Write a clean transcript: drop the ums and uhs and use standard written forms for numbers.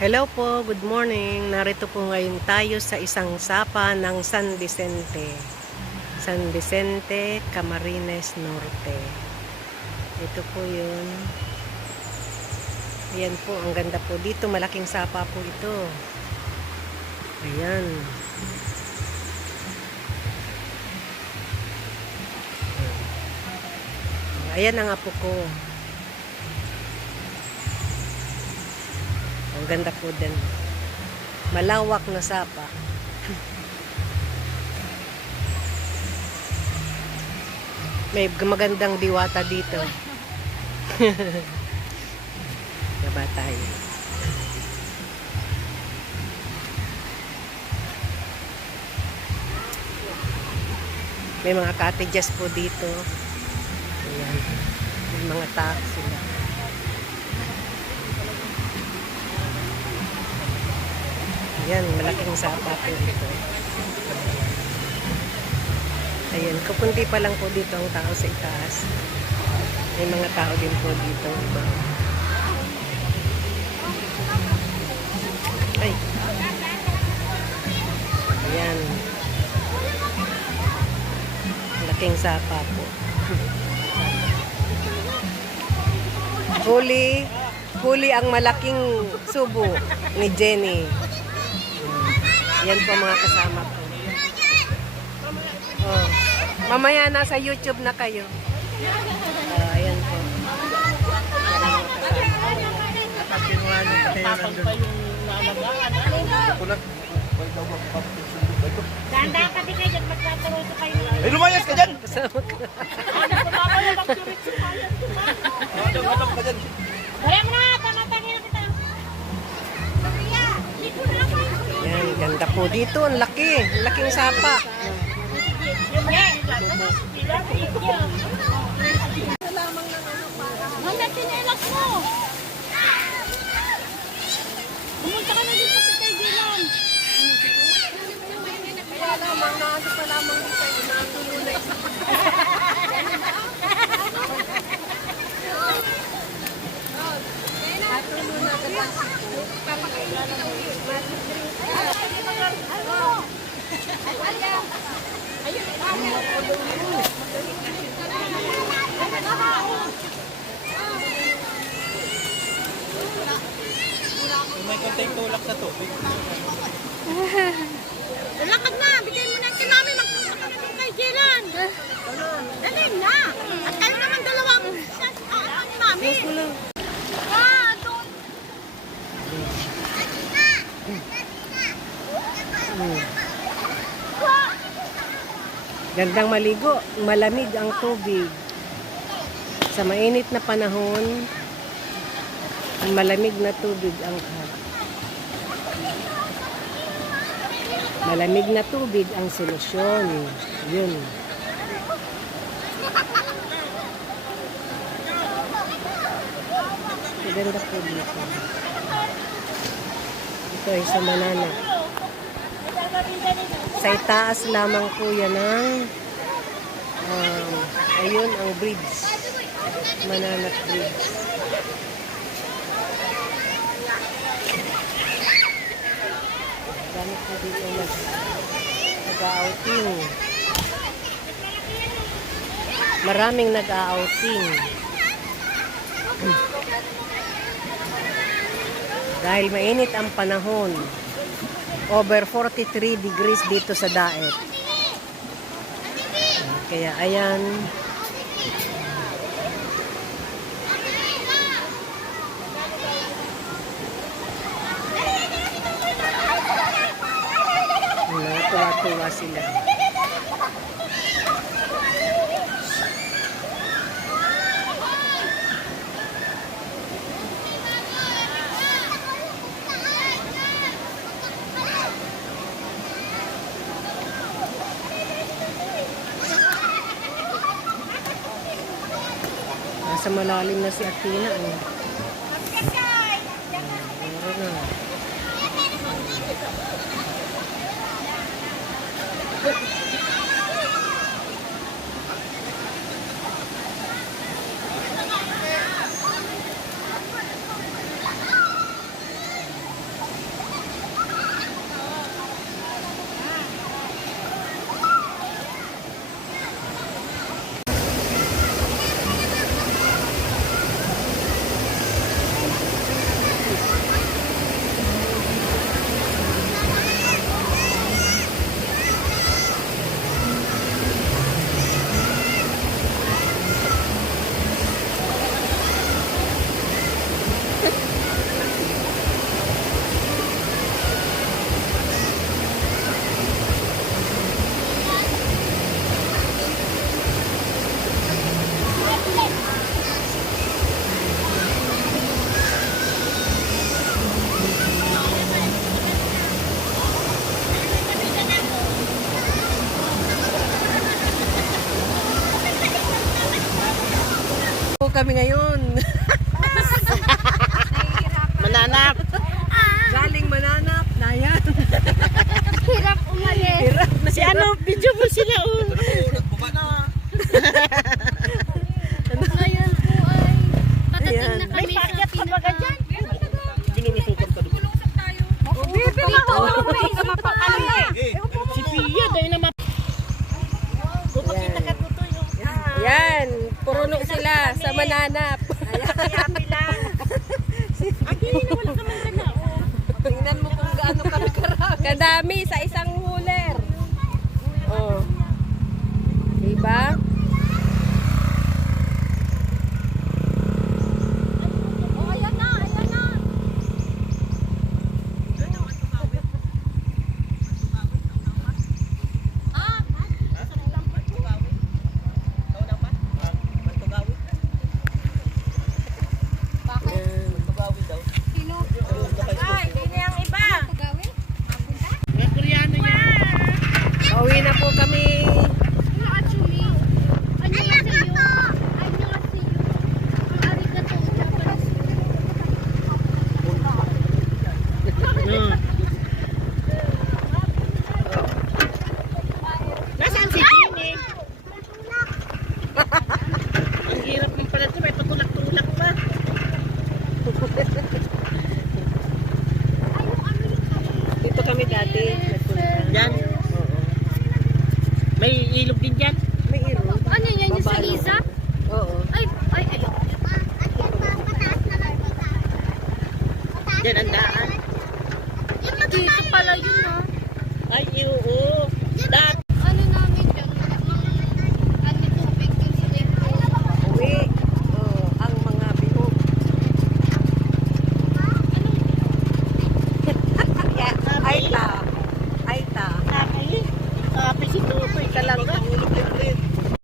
Hello po, good morning. Narito po ngayon tayo sa isang sapa ng San Vicente. San Vicente, Camarines Norte. Ito po yun. Ayan po, ang ganda po dito. Malaking sapa po ito. Ayan. Ayan ang apo ko. Ang ganda po din. Malawak na sapa. May magandang diwata dito. Gaba tayo. May mga cottages po dito. Ayan. May mga taxi na. Ayan, malaking sapa po dito. Ayan, kukunti pa lang po dito ang tao sa itaas. May mga tao din po dito. Ay. Ayan. Malaking sapa po. Huli ang malaking subo ni Jenny. Yan po mga kasama ko. Oh. Mamaya nasa YouTube na kayo. Ayan po. Danda ka di kayo dyan, magkaturuso kayo. Eh, lumayas ka dyan! Kaya mo na, tamatangin na kita. Ayan, ganda po dito. Ang laki. Ang laking sapa. Handa, tinelak mo. Pumunta ka na dito sa Taygilan. Kaya lamang, naano pa lamang dito. Natulo na isa. Natulo na agad. Papakailan na mo. May konting tulak sa tubig. Lakad na, bigay mo na ang kinami, magpunta ka na dito kay Jilan. Dali na. At kayo naman dalawang ni Mami. Doon. Gandang maligo. Malamig ang tubig. Sa mainit na panahon, malamig na tubig ang malamig na tubig ang solusyon. Yun. Maganda po dito. Ito ay sa Mananak. Sa itaas lamang po yan ang ayun ang bridge. Mananak Bridge. Dami po dito nag-outing. Maraming nag-outing. Dahil mainit ang panahon. Over 43 degrees dito sa Daet. Kaya ayan. Tuwa-tuwa sila. Nasa malalim na si Athena. Meron na. kami ngayon. Mananap. Galing Mananap na yan. Hirap umalis. Hirap na Si ano, video mo sila Ngayon po ay patating Ayan. na kami sa pinaka. Binulusukan ka doon. Bibili po kami sa Si Pia, dahil naman. Pupakita ka tuto yung. Yan, puruno sila sa Mananap. Happy lang. Tingnan mo kung gaano karami. Kadami sa isang huler. Oh. Diba? Oh, ayan na, ayan na. Sino? Ay, hindi na yung iba. Koreano yan. Pauwi na po kami. No, actually, annyeonghaseyo. Annyeonghaseyo. Arigato Japanese. Nasaan si Jenny? Ang hirap ng pala ito, may patulak-tulak pa. Dito kami dati. nagpunta. Yan. May ilog din dyan. May iro. Ano yan yung sa Baba, Iza? Oo. Ay, ayun. Yan ang daan. Dito pala yun, no? Ay, oo. Dat. Ano namin dyan? Ano tubig dun sa dito? Uwi. Oo, ang mga bihok. Ay ta. Ay ta.